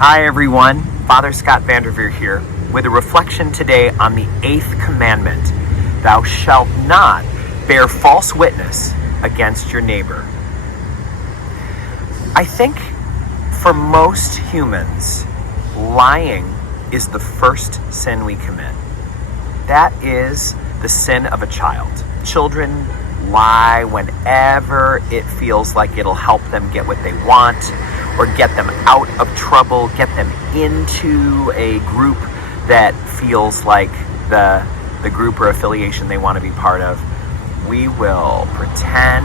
Hi everyone, Father Scott Vanderveer here with a reflection today on the 8th commandment. Thou shalt not bear false witness against your neighbor. I think for most humans, lying is the first sin we commit. That is the sin of a child. Children lie whenever it feels like it'll help them get what they want, or get them out of trouble, get them into a group that feels like the group or affiliation they want to be part of. We will pretend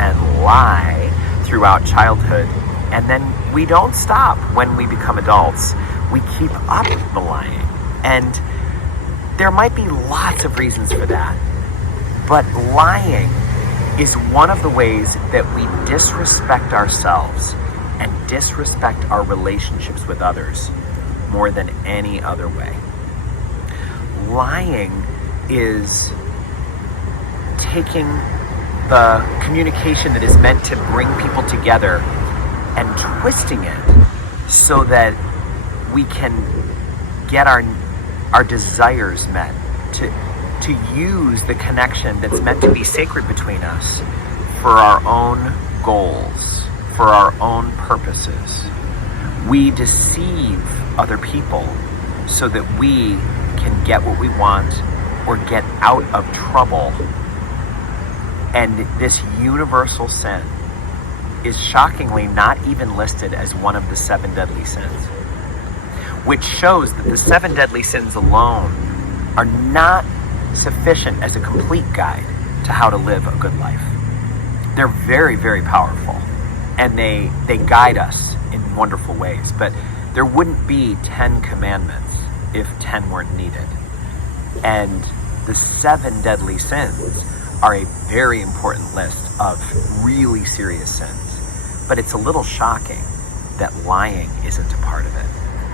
and lie throughout childhood, and then we don't stop when we become adults. We keep up the lying. And there might be lots of reasons for that, but lying is one of the ways that we disrespect ourselves and disrespect our relationships with others more than any other way. Lying is taking the communication that is meant to bring people together and twisting it so that we can get our desires met, to use the connection that's meant to be sacred between us for our own goals, for our own purposes. We deceive other people so that we can get what we want or get out of trouble. And this universal sin is shockingly not even listed as one of the 7 deadly sins, which shows that the 7 deadly sins alone are not sufficient as a complete guide to how to live a good life. They're very, very powerful, and they guide us in wonderful ways, but there wouldn't be 10 commandments if 10 weren't needed. And the 7 deadly sins are a very important list of really serious sins, but it's a little shocking that lying isn't a part of it,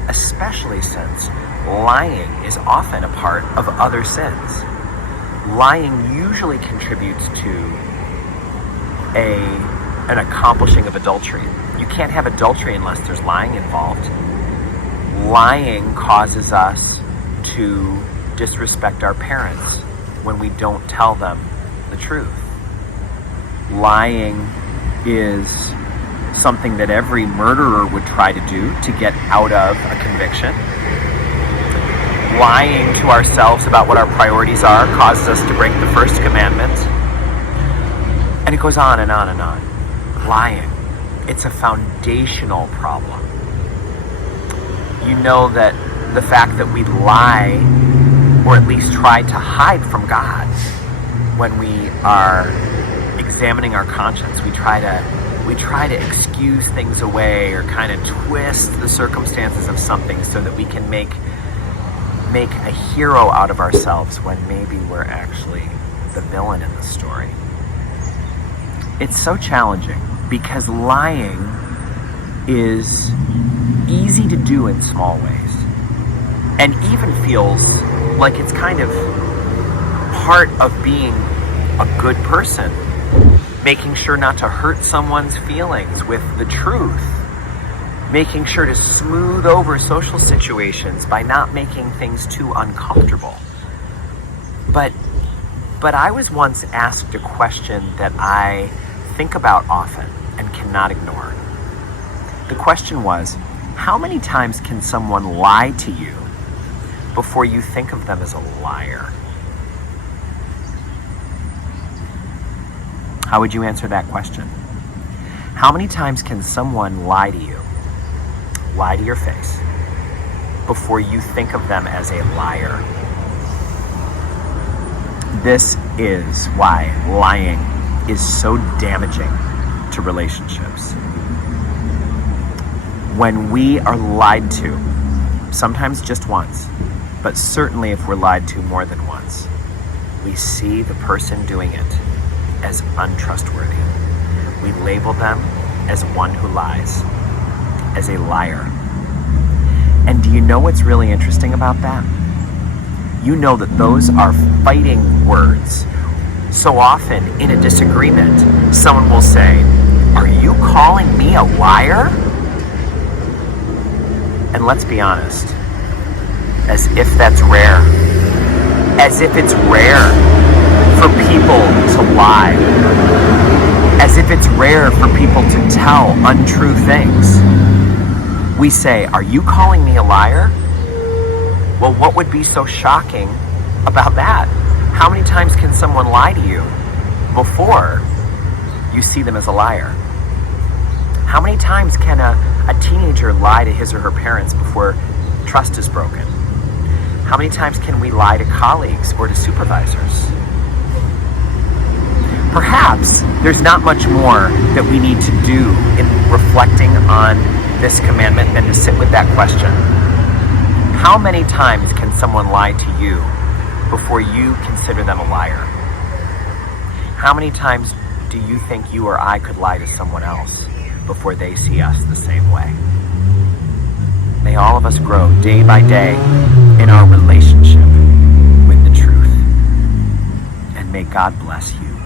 especially since lying is often a part of other sins. Lying usually contributes to an accomplishing of adultery. You can't have adultery unless there's lying involved. Lying causes us to disrespect our parents when we don't tell them the truth. Lying is something that every murderer would try to do to get out of a conviction. Lying to ourselves about what our priorities are causes us to break the first commandment. And it goes on and on and on. Lying, it's a foundational problem. You know that the fact that we lie, or at least try to hide from God, when we are examining our conscience, we try to excuse things away or kind of twist the circumstances of something so that we can make a hero out of ourselves when maybe we're actually the villain in the story. It's so challenging because lying is easy to do in small ways, and even feels like it's kind of part of being a good person, making sure not to hurt someone's feelings with the truth, making sure to smooth over social situations by not making things too uncomfortable. But I was once asked a question that I think about often and cannot ignore. The question was, how many times can someone lie to you before you think of them as a liar? How would you answer that question? How many times can someone lie to you, lie to your face, before you think of them as a liar? This is why lying is so damaging to relationships. When we are lied to, sometimes just once, but certainly if we're lied to more than once, we see the person doing it as untrustworthy. We label them as one who lies, as a liar. And do you know what's really interesting about that? You know that those are fighting words. So often in a disagreement, someone will say, "Are you calling me a liar?" And let's be honest, as if that's rare. As if it's rare for people to lie. As if it's rare for people to tell untrue things. We say, are you calling me a liar? Well, what would be so shocking about that? How many times can someone lie to you before you see them as a liar? How many times can a teenager lie to his or her parents before trust is broken? How many times can we lie to colleagues or to supervisors? Perhaps there's not much more that we need to do in reflecting on this commandment than to sit with that question. How many times can someone lie to you before you consider them a liar? How many times do you think you or I could lie to someone else before they see us the same way? May all of us grow day by day in our relationship with the truth. And may God bless you.